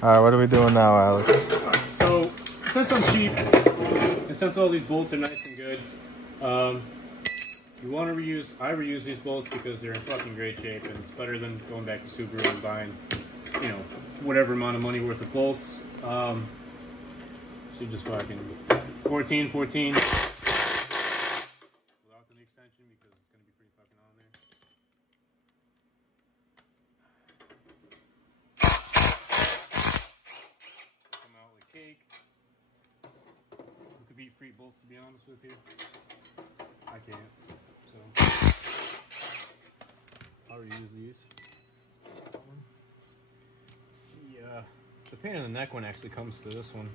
All right, what are we doing now, Alex? So, since I'm cheap, and since all these bolts are nice and good, you want to reuse, I reuse these bolts because they're in fucking great shape, and it's better than going back to Subaru and buying, you know, whatever amount of money worth of bolts. So just fucking 14, without the extension because it's going to be pretty fucking on there. Come out like cake. You could beat free bolts, to be honest with you. I can't. So I'll reuse these. The pain in the neck one actually comes to this one.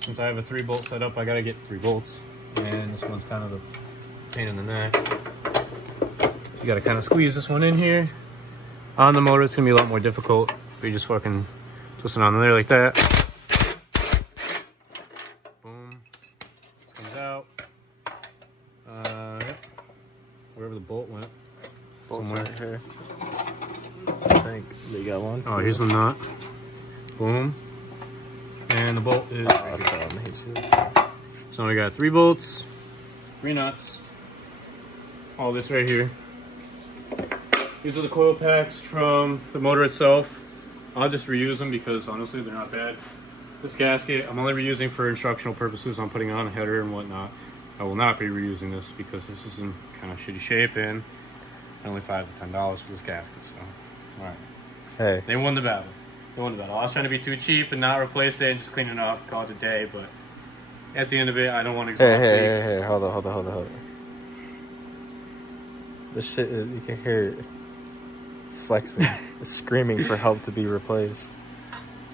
Since I have a 3-bolt setup, I gotta get 3 bolts, and this one's kind of a pain in the neck. You gotta kind of squeeze this one in here. On the motor, it's gonna be a lot more difficult. But you just fucking twist it on there like that. Boom. Comes out. Yep. Wherever the bolt went. Bolt's right here. I think they got one. Oh, here's the nut. Boom. And the bolt is right here. So we got 3 bolts, 3 nuts, all this right here. These are the coil packs from the motor itself. I'll just reuse them because honestly they're not bad. This gasket I'm only reusing for instructional purposes. I'm putting on a header and whatnot. I will not be reusing this because this is in kind of shitty shape and only $5 to $10 for this gasket. So, all right. Hey. They won the battle. I was trying to be too cheap and not replace it and just clean it off, call it a day, but at the end of it, I don't want to exhaust leaks. Hey, hold on. This shit, you can hear it flexing, screaming for help to be replaced.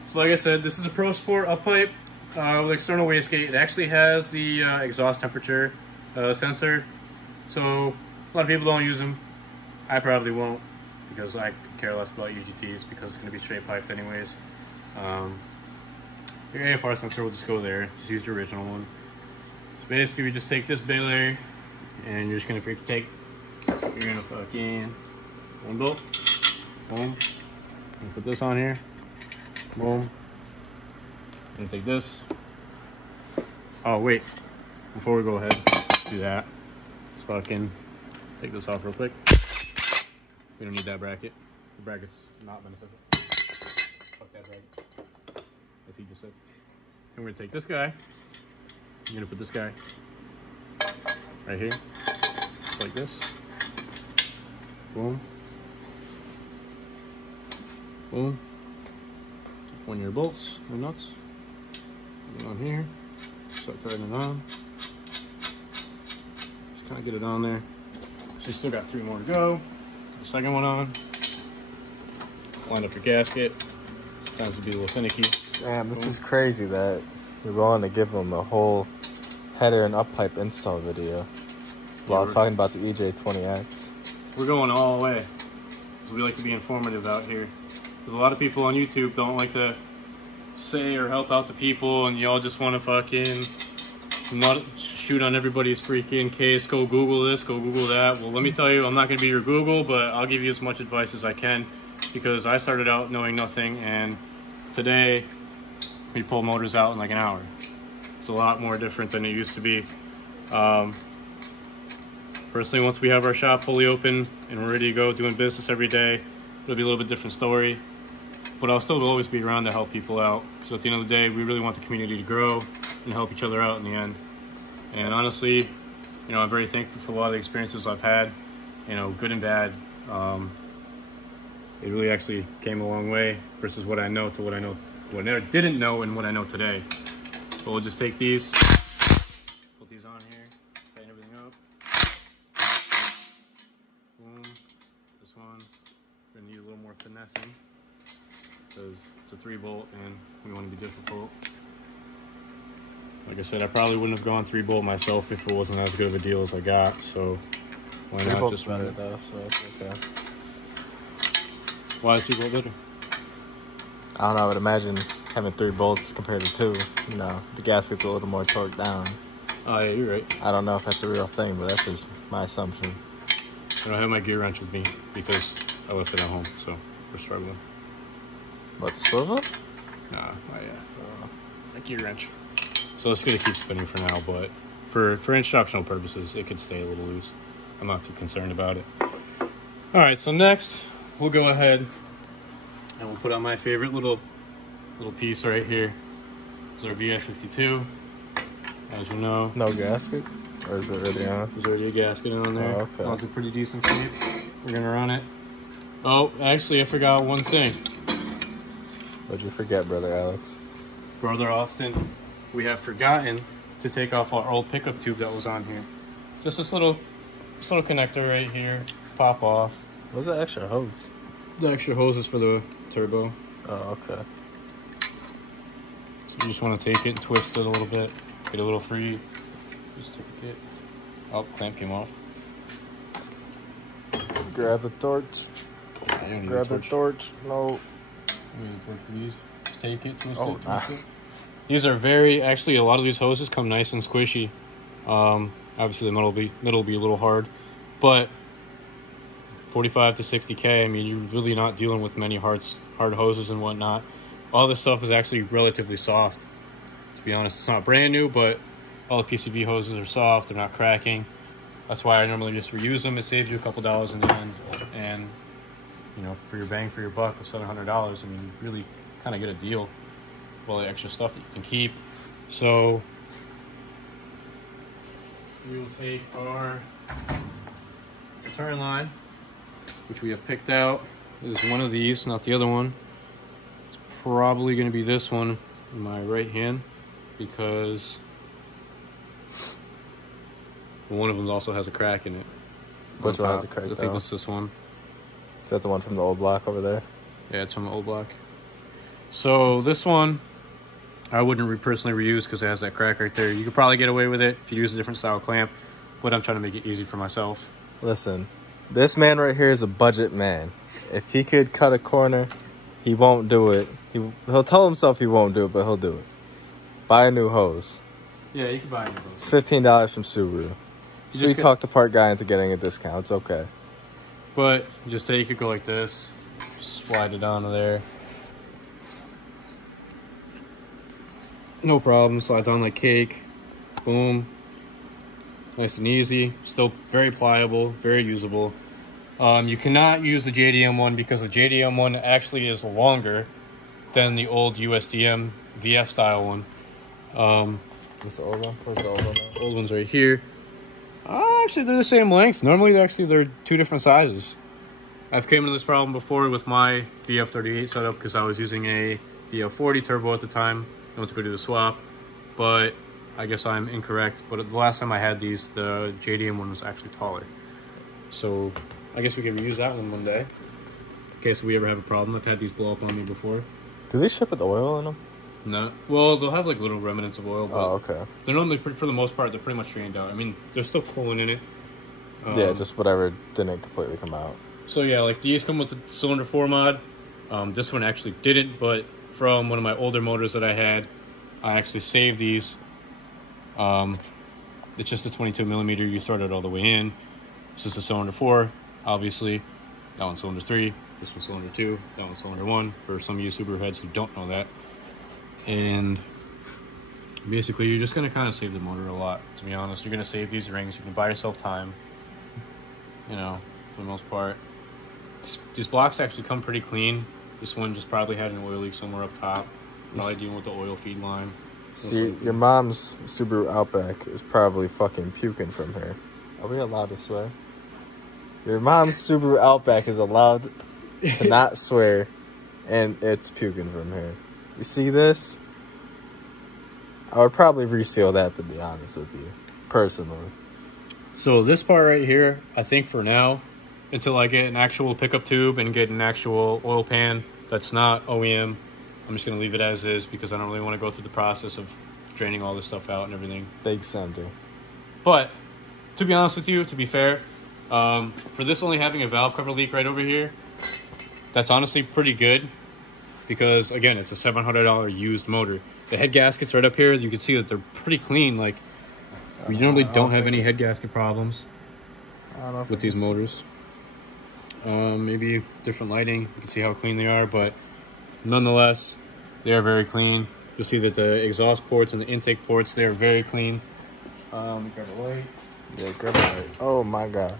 So like I said, this is a Pro Sport up pipe with external wastegate. It actually has the exhaust temperature sensor, so a lot of people don't use them. I probably won't, because I could care less about UGTs because it's going to be straight piped anyways. Your AFR sensor will just go there. Just use the original one. So basically we just take this baler and you're just going to take, you're going to fucking one bolt, boom, and put this on here, boom, and take this. Oh wait, before we go ahead do that, let's fucking take this off real quick. We don't need that bracket. The bracket's not beneficial. Fuck that bracket. As he just said. And we're gonna take this guy. I'm gonna put this guy right here. Just like this. Boom. Boom. One of your bolts or nuts. Put it on here. Start tightening it on. Just kind of get it on there. So you still got 3 more to go. The second one on. Line up your gasket. Sometimes it'll be a little finicky. Damn, this is crazy that you're willing to give them a whole header and up pipe install video while talking about the EJ20X. We're going all the way because we like to be informative out here. Because a lot of people on YouTube don't like to say or help out the people, and y'all just want to fucking shoot on everybody's freaking case. Go Google this, go Google that. Well, let me tell you, I'm not going to be your Google, but I'll give you as much advice as I can because I started out knowing nothing, and today we pull motors out in like an hour. It's a lot more different than it used to be. Personally, once we have our shop fully open and we're ready to go doing business every day, it'll be a little bit different story. But I'll still always be around to help people out. So at the end of the day, we really want the community to grow and help each other out in the end. And honestly, you know, I'm very thankful for a lot of the experiences I've had, you know, good and bad. It really actually came a long way versus what I know to what I know, what I didn't know and what I know today. But we'll just take these, put these on here, tighten everything up. Boom. This one, we're gonna need a little more finessing because it's a 3-bolt and we want to be difficult. Like I said, I probably wouldn't have gone 3-bolt myself if it wasn't as good of a deal as I got. So why not just run it though? So it's okay. Why is 3-bolt better? I don't know. I would imagine having 3 bolts compared to 2. You know, the gasket's a little more torqued down. Oh yeah, you're right. I don't know if that's a real thing, but that's just my assumption. I don't have my gear wrench with me because I left it at home, so we're struggling. What, the swivel? No, a gear wrench. So it's gonna keep spinning for now, but for instructional purposes, it could stay a little loose. I'm not too concerned about it. All right, so next we'll go ahead and we'll put on my favorite little piece right here. It's our VF52. As you know, No gasket? Or is it already on? there's already a gasket on there. Oh, okay. It's in pretty decent shape. We're gonna run it. Oh, actually, I forgot one thing. What'd you forget, Brother Alex? Brother Austin, we have forgotten to take off our old pickup tube that was on here. Just this little connector right here. Pop off. What's that extra hose? The extra hose is for the turbo. Oh, okay. So you just want to take it and twist it a little bit. Get a little free. Just take it. Oh, clamp came off. Grab a torch. Grab a torch. No. You need a torch for these. Just take it, twist Oh, it, twist it. These are actually a lot of these hoses come nice and squishy. Obviously the middle will be a little hard, but 45 to 60K, I mean, you're really not dealing with many hard hoses and whatnot. All this stuff is actually relatively soft, to be honest. It's not brand new, but all the PCV hoses are soft, they're not cracking. That's why I normally just reuse them. It saves you a couple dollars in the end, and you know, for your bang for your buck of $700, I mean, you really kind of get a deal. Well, the extra stuff that you can keep. So we will take our return line, which we have picked out. This is one of these, not the other one. It's probably going to be this one in my right hand, because one of them also has a crack in it. Which one has a crack? I think it's this one. Is that the one from the old block over there? Yeah, it's from the old block. So this one, I wouldn't personally reuse because it has that crack right there. You could probably get away with it if you use a different style clamp, but I'm trying to make it easy for myself. Listen, this man right here is a budget man. If he could cut a corner, he won't do it. He'll tell himself he won't do it, but he'll do it. Buy a new hose. Yeah, you can buy a new It's hose. $15 from Subaru. So we talked the part guy into getting a discount. It's okay. But just take it, go like this, slide it onto there. No problem, slides on like cake. Boom. Nice and easy. Still very pliable, very usable. You cannot use the JDM one because the JDM one actually is longer than the old USDM VF style one. This the old one? Where's the old one? Old one's right here. Actually, they're the same length. Normally, they're two different sizes. I've came into this problem before with my VF38 setup because I was using a VF40 turbo at the time. I went to go do the swap, but I guess I'm incorrect. But the last time I had these, the JDM one was actually taller. So I guess we could reuse that one day in case we ever have a problem. I've had these blow up on me before. Do they ship with oil in them? No. Well, they'll have like little remnants of oil, but okay. They're normally, for the most part, they're pretty much drained out. I mean, there's still coolant in it. Yeah, just whatever didn't completely come out. So yeah, like these come with a cylinder 4 mod. This one actually didn't, but from one of my older motors that I had, I actually saved these. It's just a 22 millimeter. You throw it all the way in. This is a cylinder 4, obviously. That one's cylinder 3. This one's cylinder 2. That one's cylinder 1. For some of you Subaru heads who don't know that. And basically, you're just going to kind of save the motor a lot, to be honest. You're going to save these rings. You can buy yourself time, you know, for the most part. These blocks actually come pretty clean. This one just probably had an oil leak somewhere up top. Probably dealing with the oil feed line. See, your mom's Subaru Outback is probably fucking puking from here. Are we allowed to swear? Your mom's Subaru Outback is allowed to not swear, and it's puking from here. You see this? I would probably reseal that, to be honest with you, personally. So this part right here, I think for now, until I get an actual pickup tube and get an actual oil pan that's not OEM, I'm just going to leave it as is because I don't really want to go through the process of draining all this stuff out and everything. Big Sender. But to be honest with you, to be fair, for this only having a valve cover leak right over here, that's honestly pretty good because, again, it's a $700 used motor. The head gaskets right up here, you can see that they're pretty clean. Like, we normally don't have any head gasket problems with these motors. Maybe different lighting, you can see how clean they are, but Nonetheless, they are very clean. You'll see that the exhaust ports and the intake ports, they are very clean. Grab a light. Yeah, grab a light. Oh my god.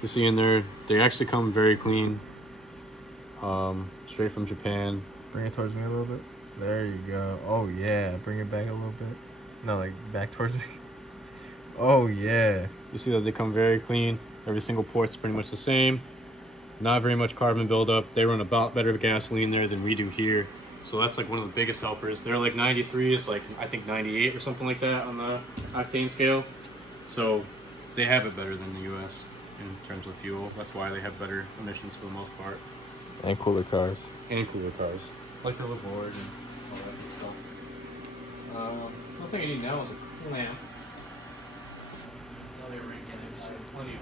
You see in there, they actually come very clean. Straight from Japan. Bring it towards me a little bit. There you go. Oh yeah, bring it back a little bit. No, like back towards me. Oh yeah. You see that they come very clean. Every single port's pretty much the same. Not very much carbon buildup. They run about better gasoline there than we do here. So that's like one of the biggest helpers. They're like 93, it's like I think 98 or something like that on the octane scale. So they have it better than the US in terms of fuel. That's why they have better emissions for the most part. And cooler cars. And cooler cars. Like the Laborde and all that good stuff. One thing I need now is a lamp. Plenty of